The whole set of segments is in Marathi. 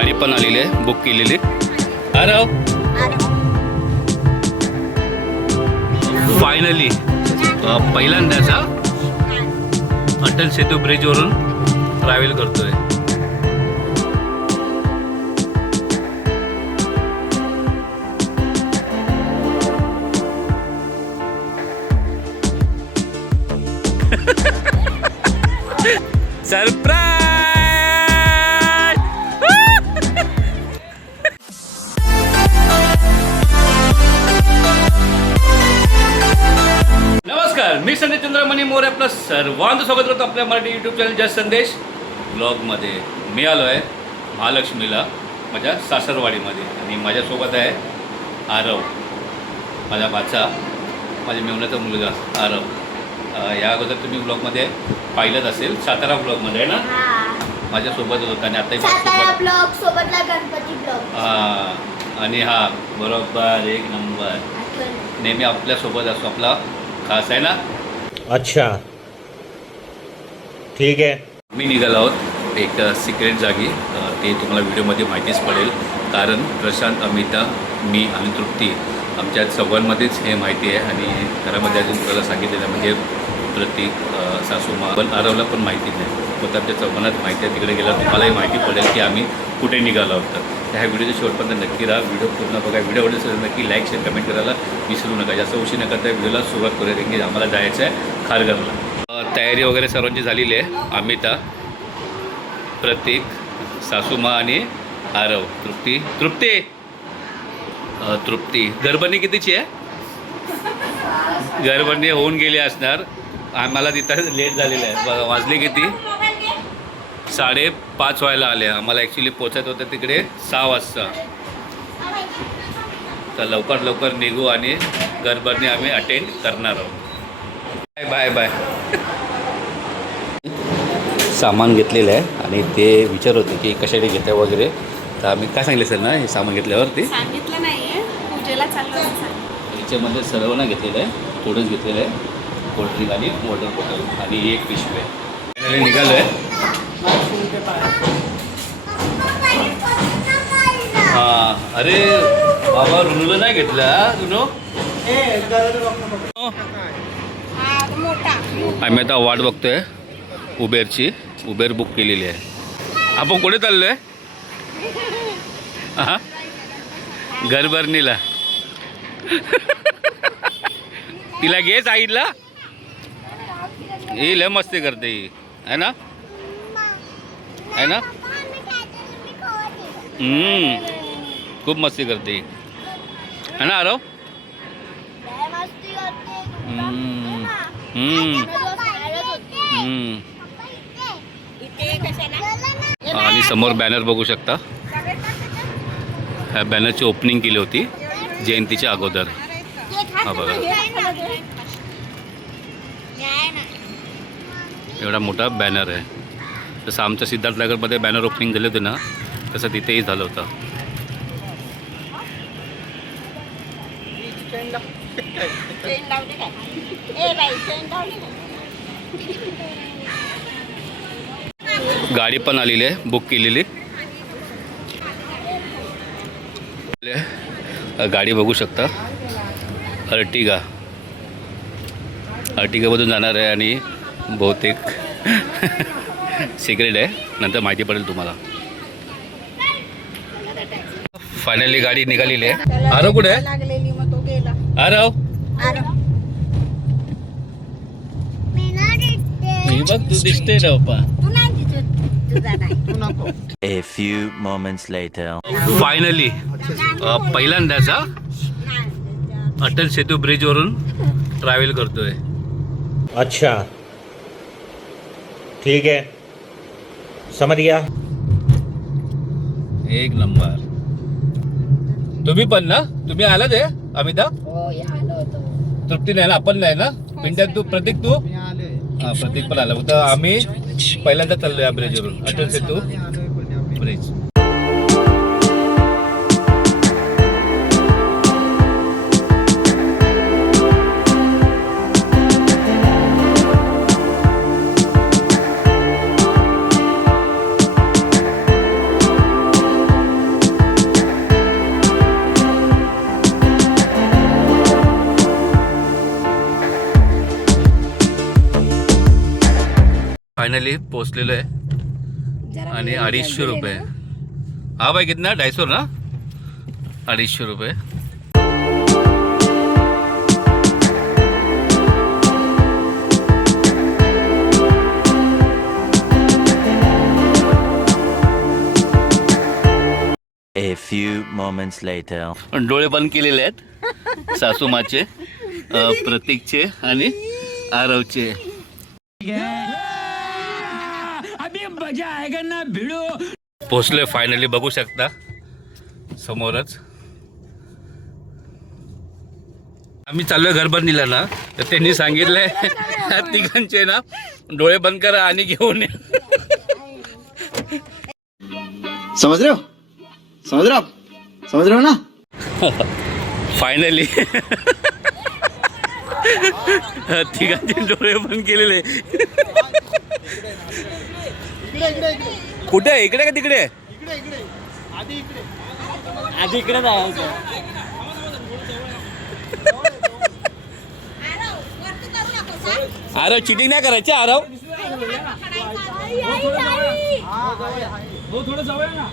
गाडी पण आलेली आहे, बुक केलेली. अरे फायनली पहिल्यांदाच अटल सेतू ब्रिजवरून ट्रॅव्हल करतोय. सरप्राईज. नमस्कार, मी संदेश चंद्रमणी मोरे आपलं सर्वांचं स्वागत करतो आपल्या मराठी यूट्यूब चॅनल जस्ट संदेश ब्लॉगमध्ये. मी आलो आहे महालक्ष्मीला माझ्या सासरवाडीमध्ये आणि माझ्यासोबत आहे आरव, माझा भाचा, माझ्या मेवण्याचा मुलगा आरव. या अगोदर तुम्ही ब्लॉगमध्ये पाहिलंच असेल, सातारा ब्लॉगमध्ये आहे ना, माझ्यासोबत होता आणि आता ब्लॉग सोबतला गणपती ब्लॉग. आणि हा बरोबर एक नंबर, नेहमी आपल्यासोबत असतो, आपला खास आहे ना. अच्छा ठीक आहे. मी निघालो आहोत एक सिक्रेट जागी, ते तुम्हाला व्हिडिओमध्ये माहितीच पडेल, कारण प्रशांत, अमिता, मी आणि तृप्ती आमच्या चौघांमध्येच हे माहिती आहे आणि घरामध्ये अजून तुला सांगितलेलं म्हणजे प्रतीक, सासूमा, पण आरवला पण माहिती नाही. फक्त आमच्या चौघांनाच माहिती आहे. तिकडे गेल्यावर तुम्हालाही माहिती पडेल की आम्ही कुठे निघालो होतो. ह्या व्हिडिओच्या शेवटपर्यंत नक्की राहा, व्हिडिओ पूर्ण बघा. व्हिडिओ आवडला नक्की लाईक शेअर कमेंट करायला विसरू नका. जास्त उशीर न करता व्हिडिओला सुरुवात करूया, कारण की आम्हाला जायचं आहे खारघरला. तयारी वगैरे सर्वांची झालेली आहे. अमिता, प्रतीक, सासूमा आणि आरव. तृप्ती घरबंदी कितीची आहे? घरबंदी होऊन गेली असणार. आम्हाला तिथं लेट झालेलं आहे. बघा वाजले किती, 5:30 व्हायला आले. आम्हाला ॲक्च्युली पोचायचं होतं तिकडे 6 वाजता. तर लवकर निघू आणि घरबंदी आम्ही अटेंड करणार आहोत. Bye bye. सामान घेतलेलं आहे आणि ते विचार होते की कशासाठी घेता वगैरे. तर आम्ही काय सांगितलं सर ना, हे सामान घेतल्यावरती सांगितलं नाहीये, पूजेला चाललो. याच्यामध्ये सर्व ना घेतलेलं आहे, थोडंच घेतलेलं आहे. कोल्ड्रिंक आणि वॉटर बॉटल आणि एक पिशवी आहे. फायनली निघालो आहे. हां, अरे बाबा रुनूला नाही घेतला. रुनू आम्ही आता वाट बघतोय उबेरची. उबेर बुक केलेली आहे. आपण कुठे चाललो आहे? हां, घरभरणीला. तिला घे साईडला. ही लय मस्ती करते ही, है ना, है ना. खूप मस्ती करते ही, है ना आरव. आणि समोर बॅनर बघू शकता. ह्या बॅनरची ओपनिंग केली होती जयंतीच्या अगोदर. हा बघा, एवढा मोठा बॅनर आहे. जसं आमच्या सिद्धार्थनगरमध्ये बॅनर ओपनिंग झाले होते ना, तसं तिथेही झालं होतं. गाडी पण आलेली आहे, बुक केलेली. गाडी बघू शकता, अर्टिगामधून जाणार आहे आणि बहुतेक सिक्रेट आहे, नंतर माहिती पडेल तुम्हाला. फायनली गाडी निघालेली आहे. आरव कुठे आहे? आरव मी बघ, तू दिसते ना बाप्पा. A few moments later. Finally पहिल्यांदाच अटल सेतू ब्रिजवरून ट्रॅव्हल करतोय. अच्छा ठीक है, समझ गया. एक नंबर. तुम्ही पण ना, तुम्ही आलात आहे अमिता? तृप्ती नाही ना, आपण नाही ना पिंट्यात. तू प्रतीक, तू? हां, प्रतीक पण आला. फक्त आम्ही पहिल्यांदा चाललो या ब्रिजवरून, अटल सेतू ब्रिज. फायनली पोचलेलो आहे आणि 250 रुपये. हा भाई कितना 250 ना 250 रुपये. A few moments later. डोळे बंद केलेले आहेत सासूमाचे, प्रतीकचे आणि आरवचे. पोचलोय फायनली, बघू शकता समोरच. आम्ही चाललोय घरबंदीला ना, तर त्यांनी सांगितलंय तिघांचे ना डोळे बंद करा आणि घेऊन या. समझ रहे हो ना. फायनली तिघांचे डोळे बंद केलेले. कुठे, इकडे का तिकडे? आधी इकडे जायचं. आरव चिटिंग नाही करायची. आरव थोडं जवळ ना,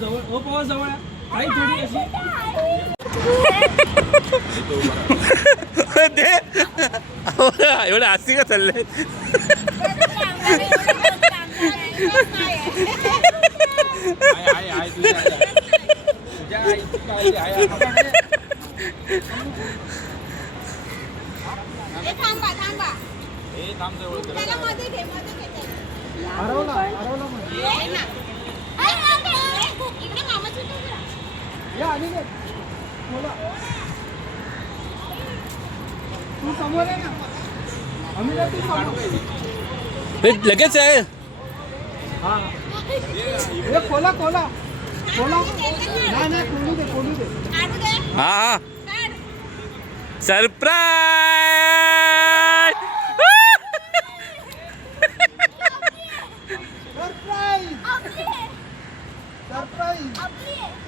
जवळ हो पवा जवळ काही थोडी अशी. एवढं हसी का चाललंय? तू समोर आहे ना, आम्ही तू समोर. लगेच आहे. खोला खोला खोला. नाही खोलू दे. हा सरप्राईज.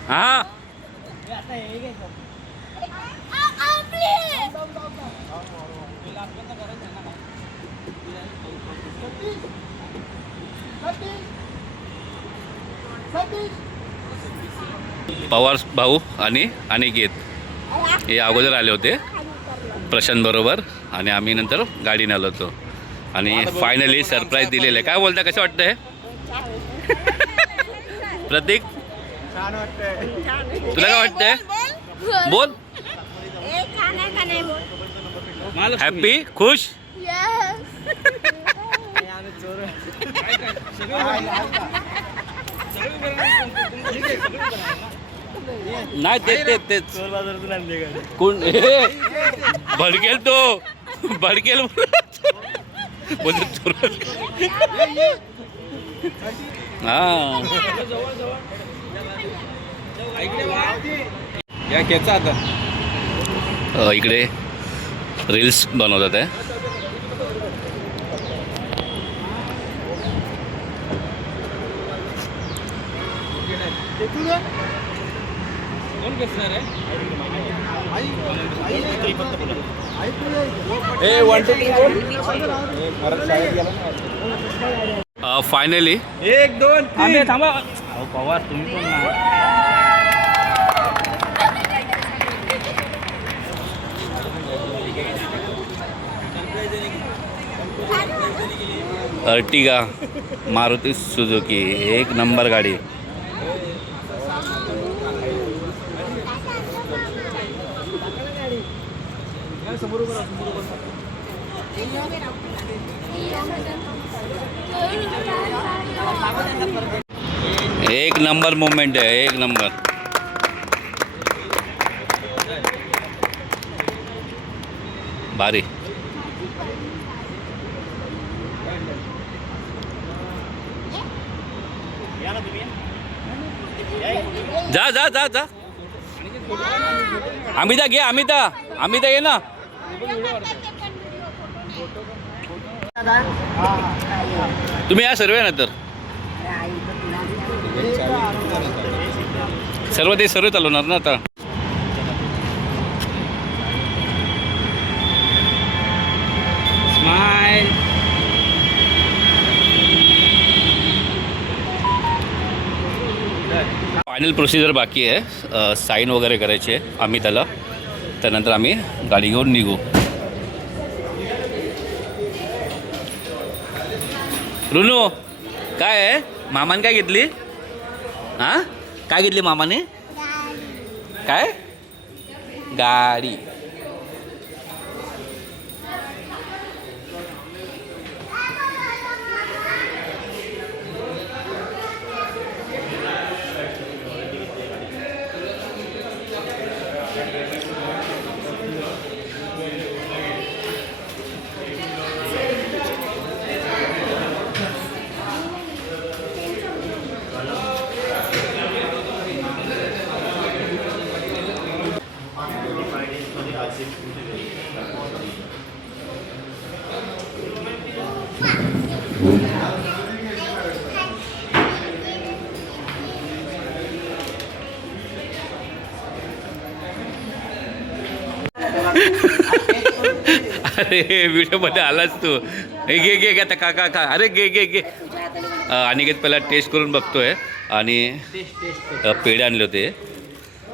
हा पवार भाऊ आणि अनिकेत हे अगोदर आले होते प्रशांत बरोबर, आणि आम्ही नंतर गाडीने आलो होतो आणि फायनली सरप्राईज दिलेलं आहे. काय बोलता, कसं वाटतंय प्रतीक? छान वाटतंय. तुला काय वाटतंय? बोल. हॅपी, खुश? नाही तेच कोण भडकेल, तो भडकेल हा. इकडे रील्स बनवतात आहे. फायनली 1 2 3 थांबा. पवार तुम्ही पण ना. अर्टिगा मारुती सुझुकी, एक नंबर गाडी. एक नंबर मोमेंट आहे, एक नंबर. भारी. जा जा जा जा. अमिता घे, अमिता ये ना. तुम्ही या सर्व ना, तर सर्व चालवणार ना आता. स्माइल. फायनल प्रोसिजर बाकी आहे, साईन वगैरे करायची आहे आम्ही त्याला. त्यानंतर आम्ही गाडी घेऊन निघू. रुनू काय आहे, मामाने काय घेतली? हां काय घेतली मामाने? काय? गाडी. अरे व्हिडिओमध्ये आलाच तू. हे घे घे घे आता काका का. अरे घे घे घे. अनिकेत पहिला टेस्ट करून बघतोय आणि पेढे आणले होते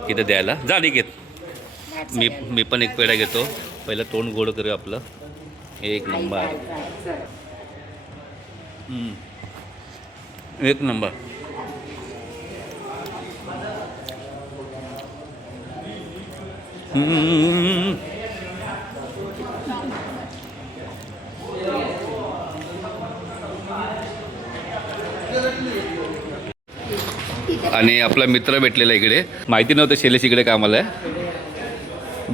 इथं द्यायला. जा अनिकेत. मी पण एक पेढा घेतो. पहिलं तोंड गोड करूया आपलं. एक नंबर. एक नंबर. आणि आपला मित्र भेटलेला इकडे. माहिती नव्हतं शैलेश इकडे कामाला आहे.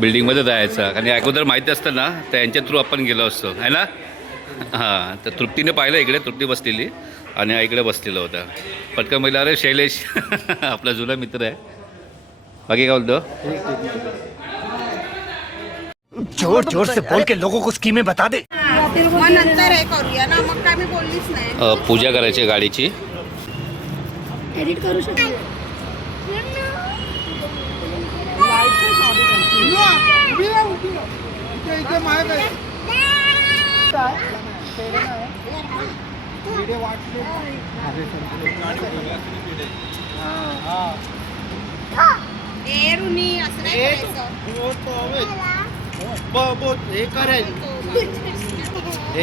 बिल्डिंगमध्ये जायचं आणि अगोदर माहिती असतं ना तर यांच्या थ्रू आपण गेलो असतो आहे ना. हां तर तृप्तीने पाहिलं इकडे. तृप्ती बसलेली आणि इकडे बसलेलं होता. पटकन महिला अरे शैलेश आपला जुना मित्र आहे. बाकी काय बोलतो? जोर जोर से बोल के लोगों को स्कीमें बता दे. मग नंतर हे करूया ना. मग काय मी बोललीच नाही. पूजा करायची आहे गाडीची. एडिट करू शकतो. ए रुनी असं नाही करायचं. हे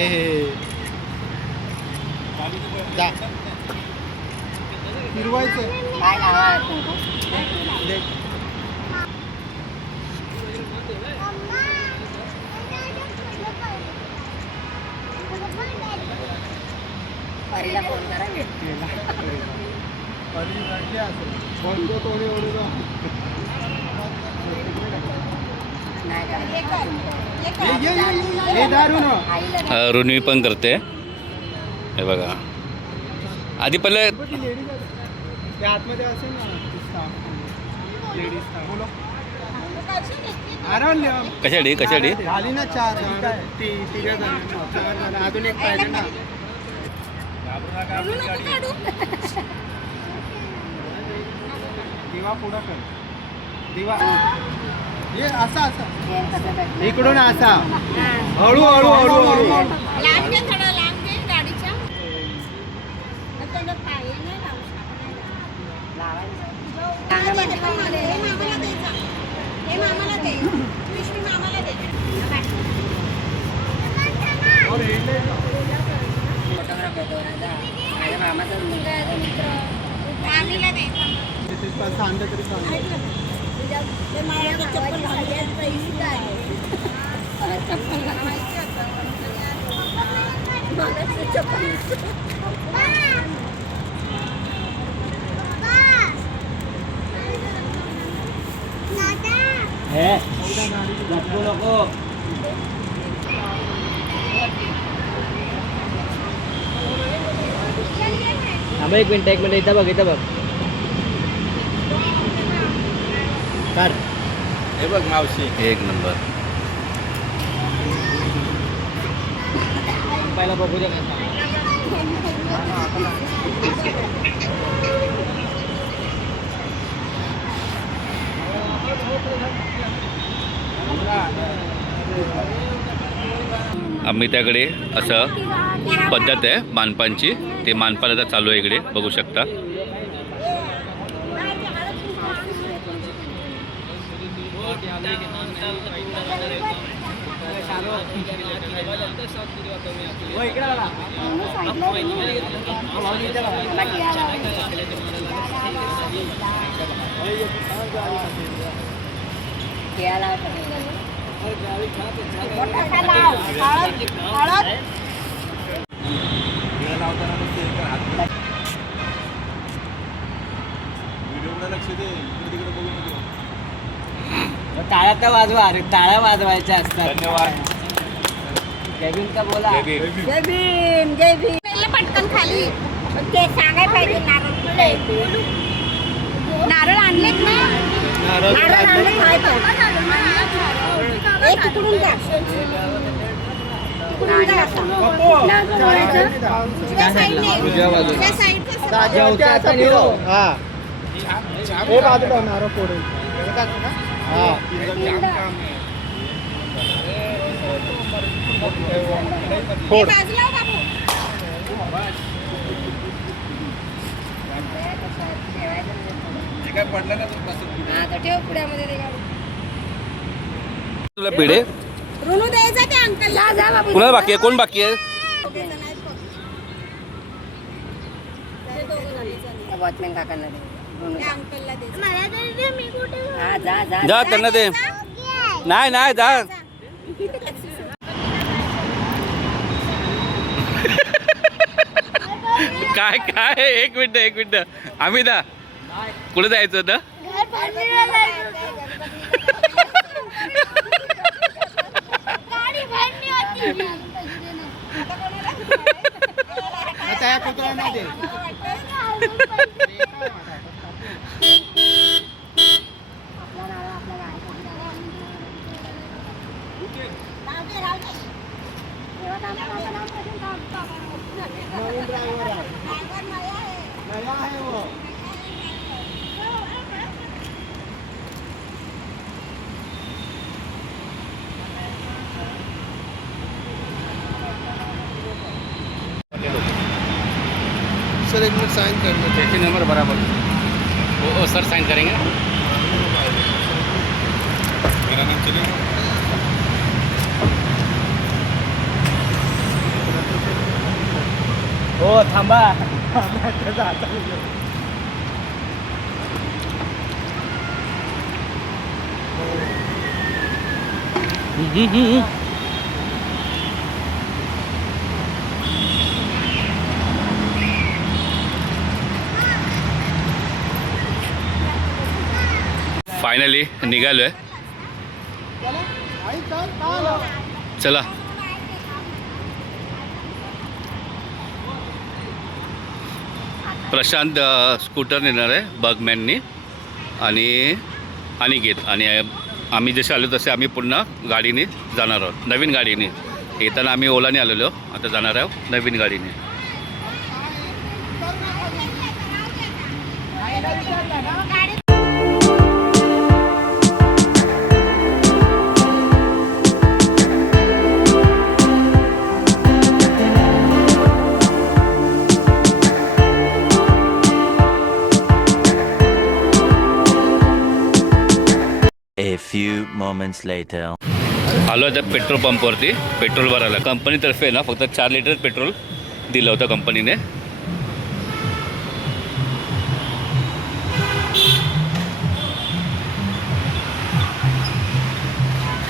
करेल रुन्वी पण करते. हे बघा आधी पहिले आतमध्ये असेल ना लेडीज. कशाडी कशाडी झाली ना 4 अजून एक पाहिजे ना. दिवा पुढं कर. दिवा हे असा असा इकडून असा हळू हळू हळू हळू. लांब घे थोडं. लांब घे गाडीच्या. पाय नाही हे मामाला दे. पिशवी मामाला दे. मामीला दे. सांगता तरी सांग. नको. एक मिनिट इथं बघ इथं बघ. कर. हे बघ मावशी. एक नंबर. पहिला बघू दे का. आम्ही त्याकडे असं पद्धत आहे मानपानची. ते मानपान आता चालू आहे इकडे बघू शकता. टाळ्या तर वाजवा अरे टाळ्या वाजवायच्या असतात. धन्यवाद. जय भीम का बोला. जय भीम जय भीम. पहिलं पटकन खाली ते सांगाय पाहिजे. नारळ आणलेत ना. नारळ आणले खायचं. एक तिकडून जा. तिकडून जा आता. उजव्या साईडने. उजव्या साईडने. हा हे बाजूला नारळ फोडेल. हा हे बाजूला हो बाबू. हा तर ठेव पुढ्यामध्ये ते काढून. तुला पिढे ऋणू द्यायचा ते अंकल. जा जा बाबू. कुणाला बाकी आहे? कोण बाकी आहे? वॉचमॅन काकांना दे. अंकलला दे. मला दे. मी कुठे. हा जा जा जा त्यांना दे. नाही नाही जा. काय काय एक मिनिट आम्ही दा कुठे जायचं होतं? त्या कुत्र्यांना दे. सर एक मिनट साइन करना. चेकिंग नंबर बराबर. ओ सर साइन करेंगे. मेरा नाम चलेगा. हो थांबा. फायनली निघालोय. चला प्रशांत स्कूटर नेणार आहे बगमॅननी आणि अनिकेत आणि आम्ही जसे आलो तसे आम्ही पुन्हा गाडीने जाणार आहोत. नवीन गाडीने. येताना आम्ही ओलाने आलेलो. आता जाणार आहोत नवीन गाडीने. A few moments later. आलो आता पेट्रोल पंपवरती पेट्रोल भरायला. कंपनीतर्फे ना फक्त 4 लिटर पेट्रोल दिलं होतं कंपनीने.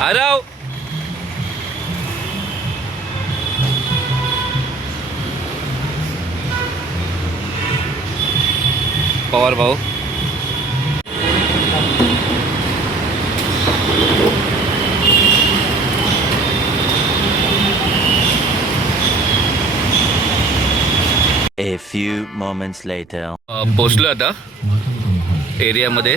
आराव पवार भाऊ. A few moments later. पोचलो आता एरियामध्ये.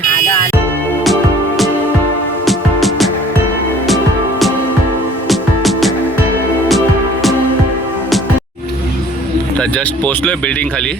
तर जस्ट पोचलोय बिल्डिंग खाली.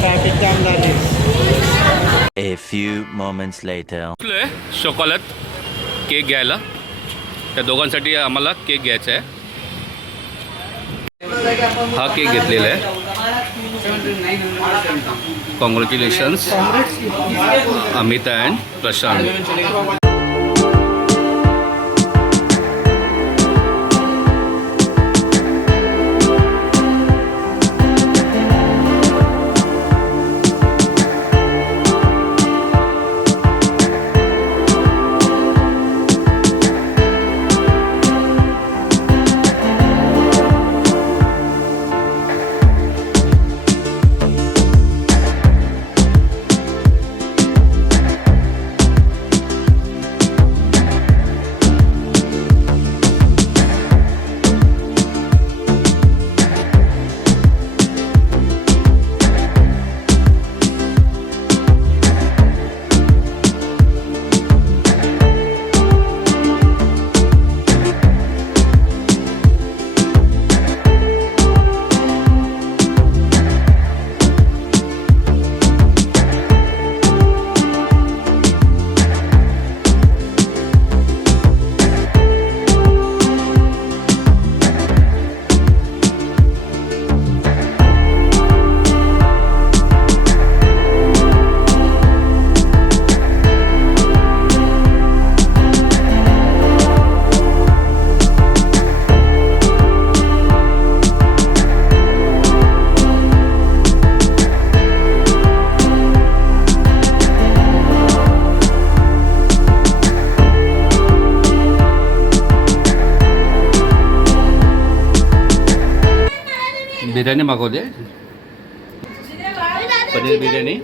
ट्रॅफिक जाम झाले. A few moments later. आहे शोकॉलात केक घ्यायला. त्या दोघांसाठी आम्हाला केक घ्यायचा आहे. हा केक घेतलेला आहे. Congratulations Amita and Prashant. बिर्याणी मागवते. पनीर बिर्याणी,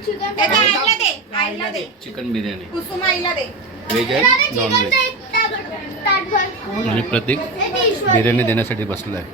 चिकन बिर्याणी, व्हेज आहे नॉन व्हेज. आणि प्रतीक बिर्याणी देण्यासाठी बसला आहे.